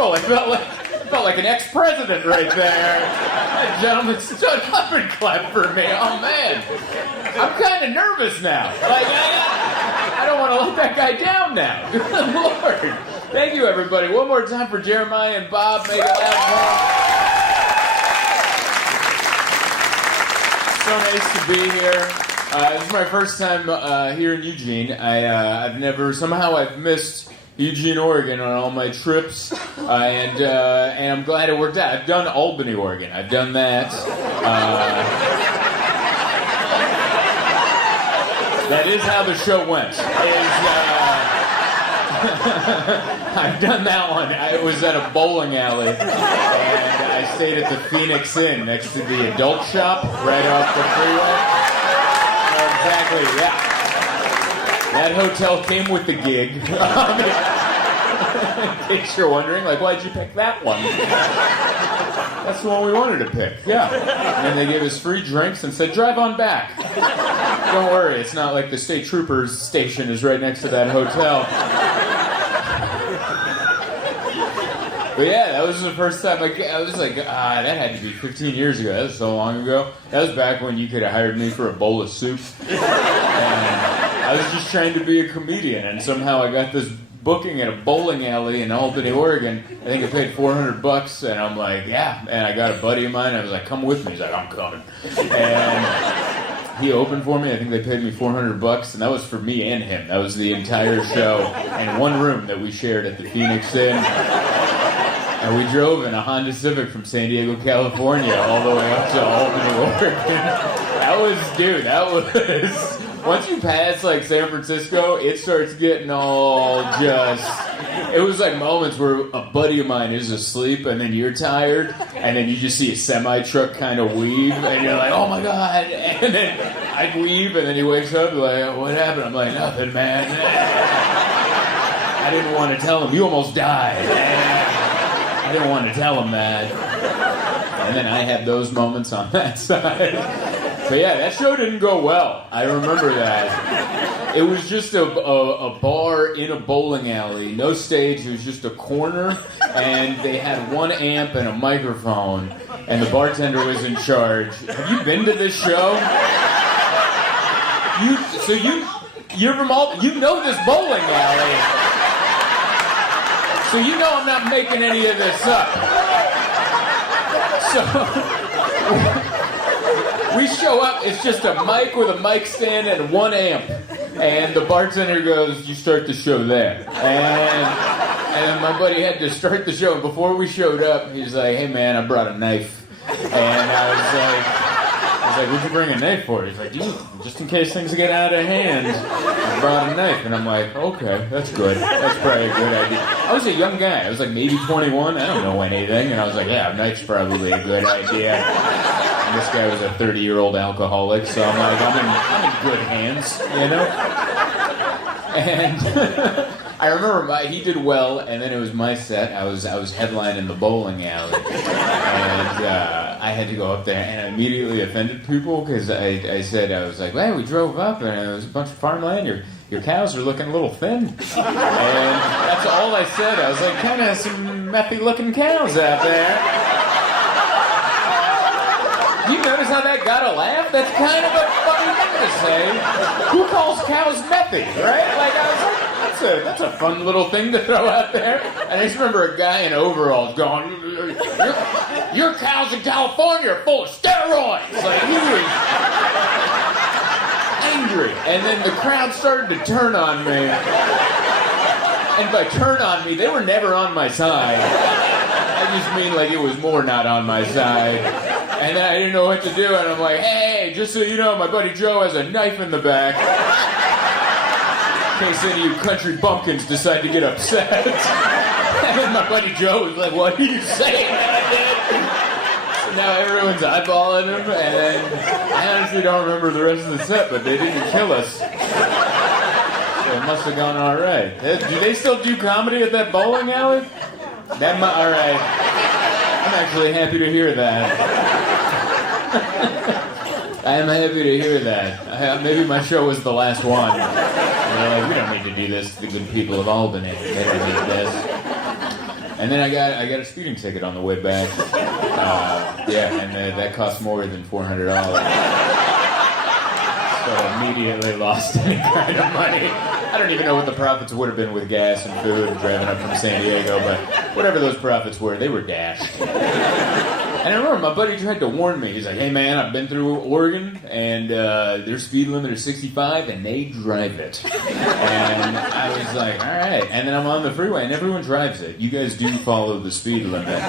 rifle. It felt like an ex-president right there. That gentleman stood up and clapped for me. Oh, man. I'm kind of nervous now. Like, I don't want to let that guy down now. Good Lord. Thank you, everybody. One more time for Jeremiah and Bob. Make it loud. So nice to be here. This is my first time here in Eugene. I've missed Eugene, Oregon on all my trips, and I'm glad it worked out. I've done Albany, Oregon. I've done that. That is how the show went. I've done that one. I was at a bowling alley, and I stayed at the Phoenix Inn next to the adult shop right off the freeway. Exactly, yeah. That hotel came with the gig. In case you're wondering, like, why'd you pick that one? That's the one we wanted to pick, yeah. And they gave us free drinks and said, drive on back. Don't worry, it's not like the state troopers station is right next to that hotel. But yeah, that was the first time. I was like, that had to be 15 years ago. That was so long ago. That was back when you could have hired me for a bowl of soup. And I was just trying to be a comedian, and somehow I got this booking at a bowling alley in Albany, Oregon. I think I paid $400, and I'm like, yeah. And I got a buddy of mine. I was like, come with me. He's like, I'm coming. And he opened for me. I think they paid me $400, and that was for me and him. That was the entire show in one room that we shared at the Phoenix Inn. And we drove in a Honda Civic from San Diego, California, all the way up to Albany, Oregon. That was, once you pass, like, San Francisco, it starts getting all just, it was like moments where a buddy of mine is asleep, and then you're tired, and then you just see a semi-truck kind of weave, and you're like, oh my God, and then I weave, and then he wakes up, like, what happened? I'm like, nothing, man. I didn't want to tell him, you almost died. I didn't want to tell him that. And then I had those moments on that side. But yeah, that show didn't go well. I remember that. It was just a bar in a bowling alley. No stage. It was just a corner. And they had one amp and a microphone. And the bartender was in charge. Have you been to this show? You're from you know this bowling alley. So you know I'm not making any of this up. So we show up, it's just a mic with a mic stand and one amp. And the bartender goes, you start the show there. And my buddy had to start the show. And before we showed up, he's like, hey man, I brought a knife. And I was like, what'd you bring a knife for? He's like, just in case things get out of hand, I brought a knife. And I'm like, okay, that's good. That's probably a good idea. I was a young guy. I was like maybe 21. I don't know anything. And I was like, yeah, a knife's probably a good idea. And this guy was a 30-year-old alcoholic. So I'm like, I'm in good hands, you know? And I remember he did well, and then it was my set. I was headlining the bowling alley, and I had to go up there, and I immediately offended people because I said, I was like, well, we drove up, and it was a bunch of farmland. Your cows are looking a little thin, and that's all I said. I was like, kind of some methy-looking cows out there. Do you notice how that got a laugh? That's kind of a funny thing to say. Who calls cows methy, right? Like, I was like, that's a fun little thing to throw out there. And I just remember a guy in overalls going, your cows in California are full of steroids. Like, he was angry. And then the crowd started to turn on me. And by turn on me, they were never on my side. I just mean like it was more not on my side. And then I didn't know what to do, and I'm like, hey, just so you know, my buddy Joe has a knife in the back. In case any of you country bumpkins decide to get upset. And then my buddy Joe was like, what are you saying that I did? So now everyone's eyeballing him, and then I honestly don't remember the rest of the set, but they didn't kill us. So it must have gone all right. Do they still do comedy at that bowling alley? All right. I'm actually happy to hear that. I am happy to hear that. Maybe my show was the last one. They're like, we don't need to do this to the good people of Albany. They don't need this. And then I got a speeding ticket on the way back. And that cost more than $400. So I immediately lost any kind of money. I don't even know what the profits would have been with gas and food and driving up from San Diego, but whatever those profits were, they were dashed. And I remember my buddy tried to warn me. He's like, hey man, I've been through Oregon, and their speed limit is 65, and they drive it. And I was like, all right. And then I'm on the freeway, and everyone drives it. You guys do follow the speed limit.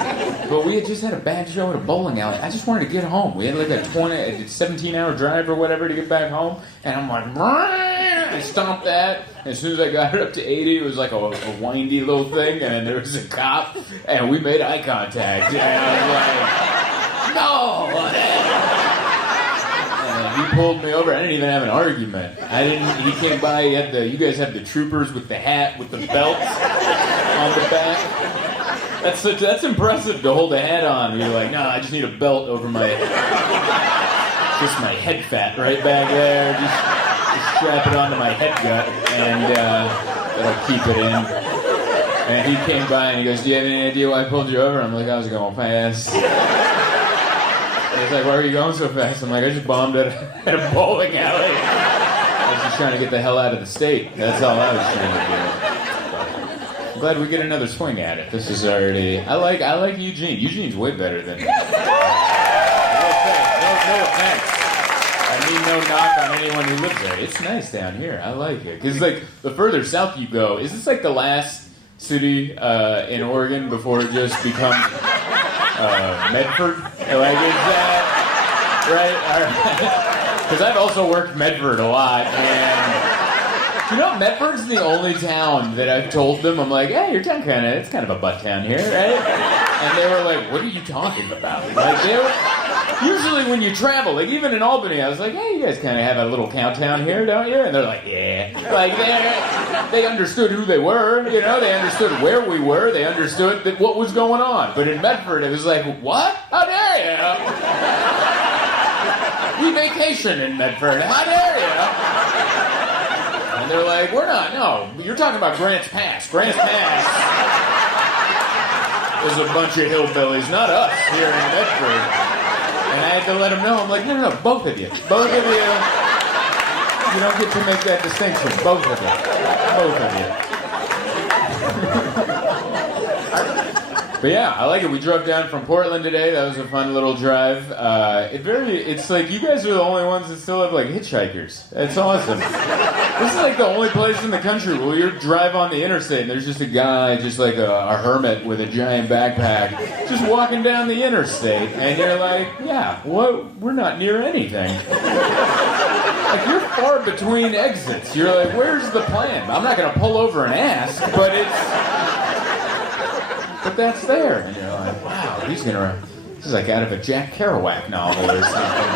But we had just had a bad show at a bowling alley. I just wanted to get home. We had like a 17-hour drive or whatever to get back home, and I'm like, I stomped that. As soon as I got it up to 80, it was like a windy little thing, and then there was a cop, and we made eye contact. And I was like, no! And he pulled me over. I didn't even have an argument. He came by, you guys have the troopers with the hat, with the belts on the back. That's impressive to hold a hat on. You're like, no, I just need a belt over just my head fat right back there. Just strap it onto my head gut, and that'll keep it in. And he came by and he goes, do you have any idea why I pulled you over? I'm like, I was going fast. And he's like, why are you going so fast? I'm like, I just bombed at a bowling alley. I was just trying to get the hell out of the state. That's all I was trying to do. I'm glad we get another swing at it. This is already... I like Eugene. Eugene's way better than... No offense. I mean, no knock on anyone who lives there. It's nice down here. I like it. Because, like, the further south you go, is this like the last city in Oregon before it just becomes Medford? Like, is that right? Because I've also worked Medford a lot, and you know, Medford's the only town that I've told them, I'm like, hey, your town it's kind of a butt town here, right? And they were like, what are you talking about? Like, usually when you travel, like even in Albany, I was like, hey, you guys kind of have a little count town here, don't you? And they're like, yeah. Like, they understood who they were, you know? They understood where we were. They understood what was going on. But in Medford, it was like, what? How dare you? We vacation in Medford. How dare you? And they're like, we're not, no. You're talking about Grants Pass. Grants Pass is a bunch of hillbillies, not us here in Medford. And I had to let them know. I'm like, no, both of you. Both of you. You don't get to make that distinction. Both of you. Both of you. But yeah, I like it. We drove down from Portland today. That was a fun little drive. It's like you guys are the only ones that still have like hitchhikers. That's awesome. This is like the only place in the country where you drive on the interstate and there's just a guy, just like a hermit with a giant backpack, just walking down the interstate, and you're like, yeah, we're not near anything. Like, you're far between exits. You're like, where's the plan? I'm not going to pull over and ask, but that's there. And you're like, wow, this is like out of a Jack Kerouac novel or something.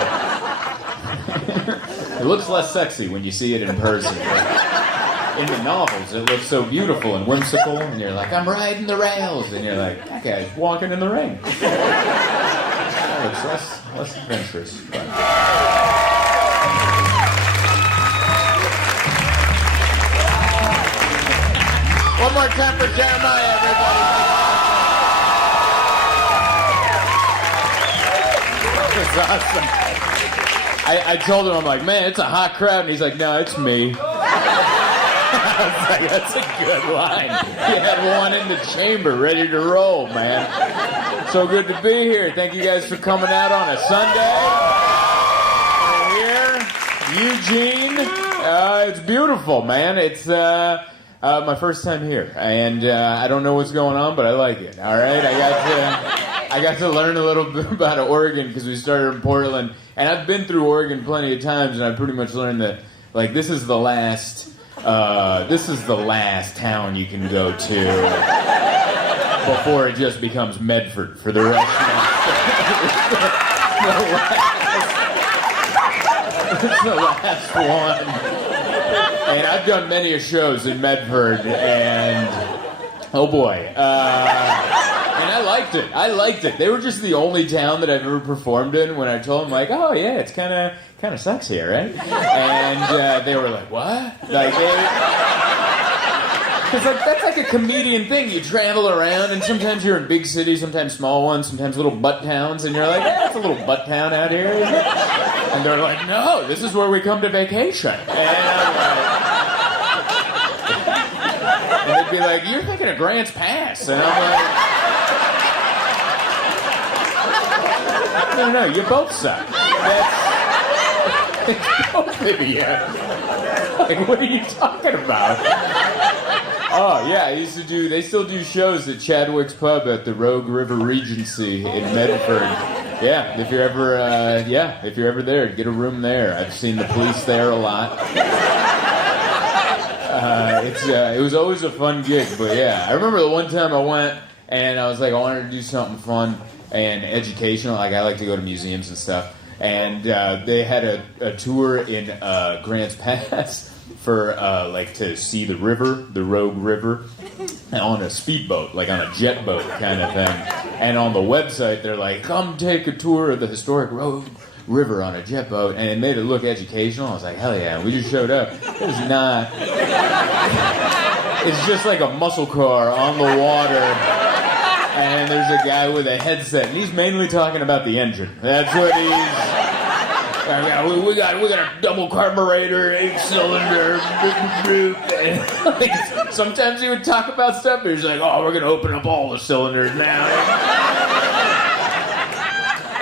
It looks less sexy when you see it in person. But in the novels, it looks so beautiful and whimsical, and you're like, I'm riding the rails, and you're like, that guy's walking in the rain. It looks less adventurous. But... One more time for Jeremiah, everybody. It's awesome. I told him, I'm like, man, it's a hot crowd. And he's like, no, it's me. I was like, that's a good line. You had one in the chamber ready to roll, man. So good to be here. Thank you guys for coming out on a Sunday. We're here. Eugene. It's beautiful, man. It's my first time here. And I don't know what's going on, but I like it. All right? I got to learn a little bit about Oregon because we started in Portland. And I've been through Oregon plenty of times, and I pretty much learned that, like, this is the last town you can go to before it just becomes Medford for the rest of it's the last one. And I've done many a shows in Medford, and oh boy. And I liked it. They were just the only town that I've ever performed in. When I told them, like, oh yeah, it's kind of sucks here, right? And they were like, what? Like, Because that's like a comedian thing. You travel around, and sometimes you're in big cities, sometimes small ones, sometimes little butt towns, and you're like, it's a little butt town out here, isn't it? And they're like, no, this is where we come to vacation. And I'm like, and they'd be like, you're thinking of Grants Pass. And I'm like, no, you both suck. It's both of you. Like, what are you talking about? Oh, yeah, they still do shows at Chadwick's Pub at the Rogue River Regency in Medford. Yeah, if you're ever there, get a room there. I've seen the police there a lot. It was always a fun gig, but yeah. I remember the one time I went, and I was like, I wanted to do something fun and educational. Like, I like to go to museums and stuff. And they had a tour in Grants Pass for to see the river, the Rogue River, on a speedboat, like on a jet boat kind of thing. And on the website, they're like, come take a tour of the historic Rogue River on a jet boat, and it made it look educational. I was like, hell yeah, we just showed up. It's not. It's just like a muscle car on the water. And there's a guy with a headset, and he's mainly talking about the engine. That's what he's... We got a double carburetor, 8-cylinder. Sometimes he would talk about stuff, and he's like, oh, we're going to open up all the cylinders now.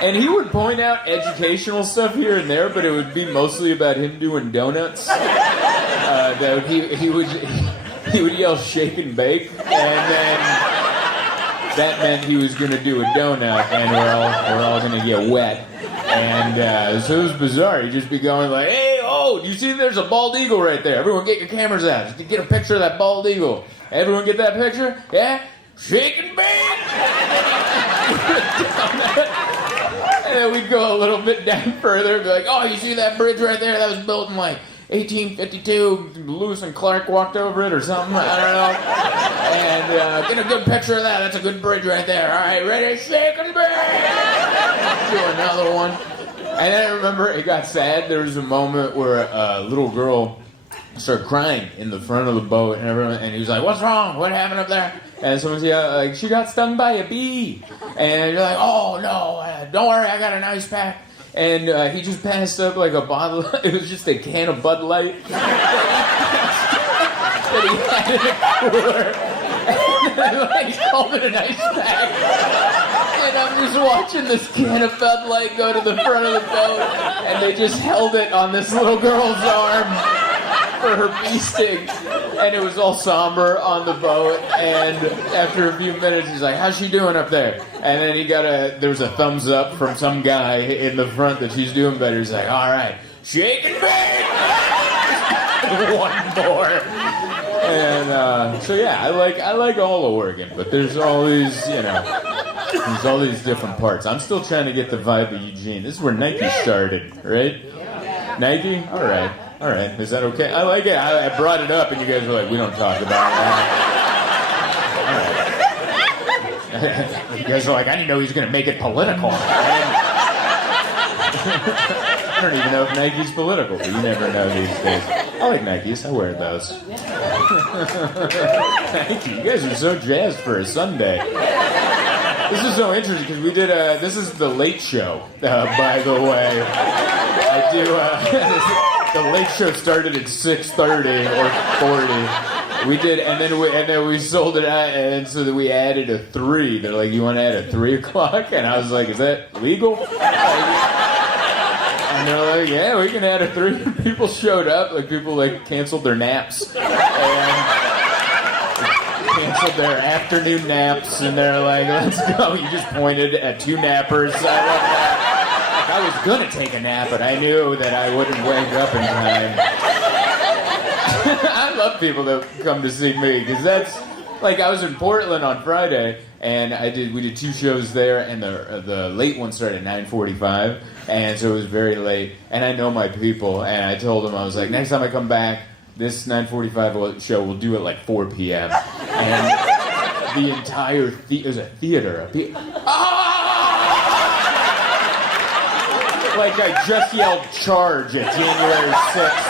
And he would point out educational stuff here and there, but it would be mostly about him doing donuts. That he would yell shake and bake, and then... that meant he was going to do a donut, and we're all going to get wet. And so it was bizarre. He'd just be going like, hey, do you see there's a bald eagle right there? Everyone get your cameras out. Just get a picture of that bald eagle. Everyone get that picture? Yeah? Shake and bake! And then we'd go a little bit down further and be like, you see that bridge right there? That was built in like 1852, Lewis and Clark walked over it or something, I don't know. And get a good picture of that. That's a good bridge right there. All right, ready, shake and bake. Do another one. And then I remember it got sad. There was a moment where a little girl started crying in the front of the boat, and he was like, what's wrong? What happened up there? And someone's like, she got stung by a bee. And you're like, oh no, don't worry, I got an ice pack. And he just passed up like a bottle. It was just a can of Bud Light that he had in a cooler. And he called it an ice pack. And I'm just watching this can of Bud Light go to the front of the boat, and they just held it on this little girl's arm for her bee sting. And it was all somber on the boat, and after a few minutes, he's like, how's she doing up there? And then there was a thumbs up from some guy in the front that she's doing better. He's like, all right, shake and bake! One more. And, so yeah, I like all of Oregon, but there's all these, there's all these different parts. I'm still trying to get the vibe of Eugene. This is where Nike started, right? Nike? All right. Is that okay? I like it. I brought it up, and you guys were like, we don't talk about that. All right. You guys are like, I didn't know he was going to make it political. I don't even know if Nike's political, but you never know these days. I like Nikes. I wear those. Thank you. You guys are so jazzed for a Sunday. This is so interesting because we did this is the Late Show, by the way. I do, the Late Show started at 6:30 or 40. We did, and then we sold it out, and so that we added a 3. They're like, you want to add a 3 o'clock? And I was like, is that legal? And they're like, yeah, we can add a 3. People showed up, like people canceled their naps. And canceled their afternoon naps, and they're like, let's go. You just pointed at 2 nappers. I love that. I was gonna take a nap, but I knew that I wouldn't wake up in time. I love people that come to see me, because that's, I was in Portland on Friday, and we did 2 shows there, and the late one started at 9:45, and so it was very late, and I know my people, and I told them, I was like, next time I come back, this 9:45 show, we'll do it 4 p.m. And the entire it was a theater. Like I just yelled charge at January 6th.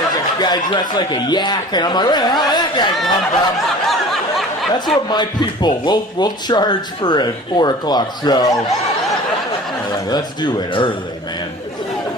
There's a dressed like a yak, and I'm like, where the hell did that guy come from? That's what my people, we'll charge for a 4 o'clock show. All right, let's do it early.